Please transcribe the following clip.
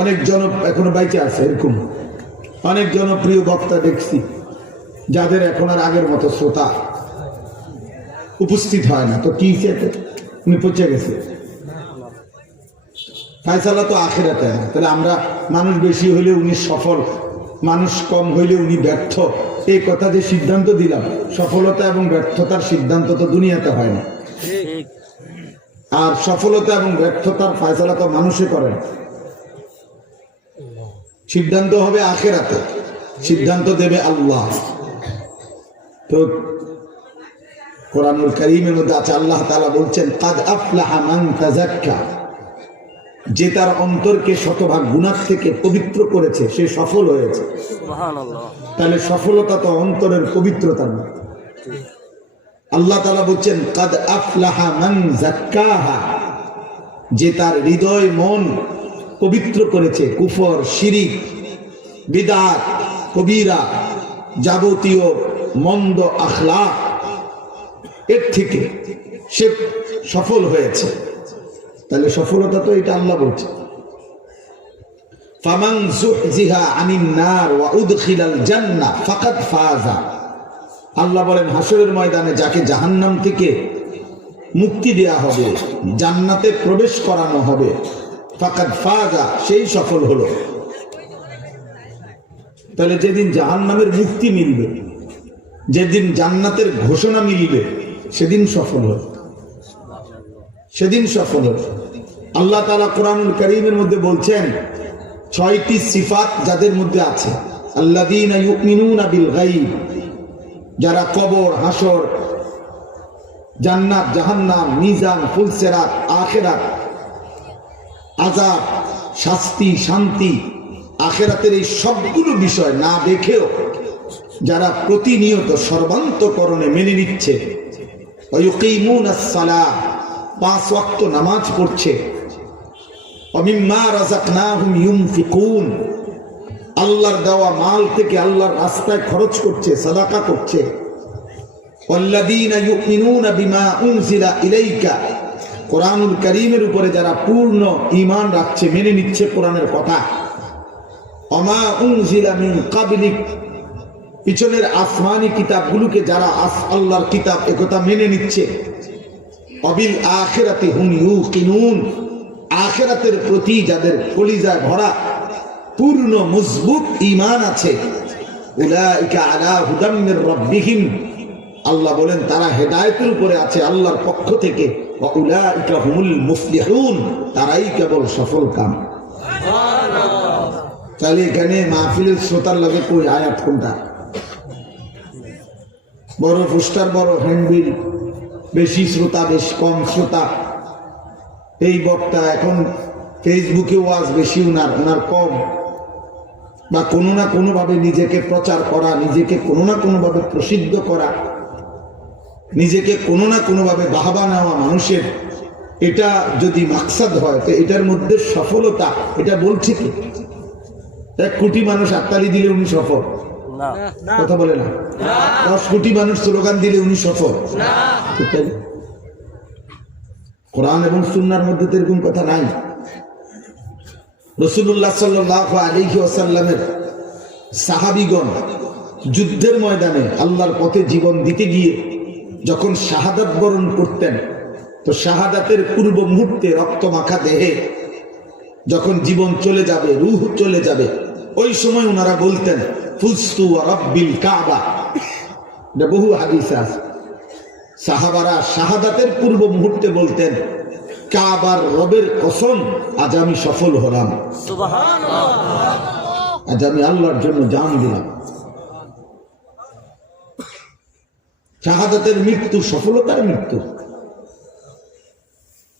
অনেক এখনো বাইচে আছে এরকম অনেক জনপ্রিয় বক্তা দেখছি যাদের এখন আর আগের মতো শ্রোতা উপস্থিত হয় না। তো কি উনি পচে গেছে, ফায়সালা তো আখিরাতে না। তাহলে আমরা মানুষ বেশি হইলে উনি সফল, মানুষ কম হইলে উনি ব্যর্থ, এই কথা যে সিদ্ধান্ত দিলাম, সফলতা এবং ব্যর্থতার সিদ্ধান্ত তো দুনিয়াতে হয় না। আর সফলতা এবং ব্যর্থতার ফায়সালা তো মানুষে করেন, সিদ্ধান্ত হবে আখিরাতে, সিদ্ধান্ত দেবে আল্লাহ। তো কোরআনুল কারীমের মধ্যে আছে, আল্লাহ তাআলা বলছেন কাদ আফলাহা মান তাযাক্কা, যে তার অন্তরকে শতভাগ গুনাহ থেকে পবিত্র করেছে সে সফল হয়েছে। সুবহানাল্লাহ। তাহলে সফলতা তো অন্তরের পবিত্রতার মধ্যে। আল্লাহ তাআলা বলছেন কাদ আফলাহা মান যাক্কাহা, যে তার হৃদয় মন পবিত্র করেছে কুফর, শিরিক, বিদআত, কবিরা, যাবতীয় মন্দ আখলাক এর থেকে সে সফল হয়েছে। তাহলে সফলতা তো এটা আল্লাহ বলছে, ফামান যুহজিহা আনিন নার ওয়া উদখিলাল জান্নাহ ফাকাদ ফাযা। আল্লাহ বলেন হাসরের ময়দানে যাকে জাহান্নাম থেকে মুক্তি দেয়া হবে, জান্নাতে প্রবেশ করানো হবে, ফাকাদ ফাযা, সেই সফল হলো। তাহলে যেদিন জাহান্নামের মুক্তি মিলবে, যেদিন জান্নাতের ঘোষণা মিলবে, সেদিন সফল হবে, সেদিন সফল হবে। আল্লাহ তাআলা কোরআনুল কারীমের মধ্যে বলছেন 6টি সিফাত যাদের মধ্যে আছে, আল্লাযীনা ইউমিনুনা বিল গায়ব, যারা কবর, হাসর, জান্নাত, জাহান্নাম, মিজান, ফুলসিরাত, আখিরাত, আযাব, শাস্তি, শান্তি, আখিরাতের এই সবগুলো বিষয় না দেখেও যারা প্রতিনিয়ত সর্বান্তকরণে মেনে নিচ্ছে, ওয়া ইউকিমুনাস সালাহ, 5 ওয়াক্ত নামাজ পড়ছে, ওয়া মিম্মা রাযাকনাহুম ইউনফিকুন, আল্লাহর দেওয়া মাল থেকে আল্লাহর রাস্তায় খরচ করছে, সাদাকা করছে, ওয়াল্লাযীনা ইউমিনুনা বিমা উনজিলা ইলাইকা, কোরআনুল কারীমের উপরে যারা পূর্ণ ঈমান রাখছে, মেনে নিচ্ছে কোরআনের কথা, ওমা উনজিলা মিন ক্বাবলিক, পিছনের আসমানি কিতাবগুলোকে যারা আল্লাহর কিতাব একথা মেনে নিচ্ছে, অবিল আখিরাতি হুম ইউকিনুন, আখিরাতের প্রতি যাদের কলিজায় ভরা পূর্ণ মজবুত ঈমান আছে, উলাইকা আলা হুদাম মির রাব্বিহিম, আল্লাহ বলেন তারা হেদায়েতের উপরে আছে আল্লাহর পক্ষ থেকে, ওয়া উলাইকা হুমুল মুফলিহুন, তারাই কেবল সফল কাম। সুবহানাল্লাহ। তাহলে এখানে মাহফিলের শ্রোতার লাগে কই আয়াত কোনটা? বড় পোস্টার, বড় হ্যান্ডবিল, বেশি শ্রোতা, বেশ কম শ্রোতা, এই বক্তা এখন ফেসবুকে ওয়াজ বেশি, উনার কম, বা কোনো না কোনো ভাবে নিজেকে প্রচার করা, নিজেকে কোনো না কোনো ভাবে প্রসিদ্ধ করা, নিজেকে কোনো না কোনো ভাবে বাহবা নেওয়া মানুষের, এটা যদি মাকসাদ হয় তো এটার মধ্যে সফলতা, এটা বলছে কি 1 কোটি মানুষ হাততালি দিলে উনি সফল? কথা বলে না। 10 কোটি মানুষ স্লোগান দিলে উনি সফল? কোরআন এবং সুন্নাহর মধ্যে তো এরকম কথা নাই। রাসূলুল্লাহ সাল্লাল্লাহু আলাইহি ওয়াসাল্লামের সাহাবীগণ যুদ্ধের ময়দানে আল্লাহর পথে জীবন দিতে গিয়ে যখন শাহাদাত বরণ করতেন, তো শাহাদাতের পূর্ব মুহূর্তে রক্ত মাখা দেহে যখন জীবন চলে যাবে, রূহ চলে যাবে, ওই সময় ওনারা বলতেন ফুজতু ওয়া রাব্বিল কাবা। বহু হাদিস আছে, সাহাবারা শাহাদাতের পূর্ব মুহূর্তে বলতেন কাবার রবের কসম, আজ আমি সফল হলাম, সুবহানাল্লাহ, আজ আমি আল্লাহর জন্য জান দিলাম। শাহাদাতের মৃত্যু সফলতার মৃত্যু।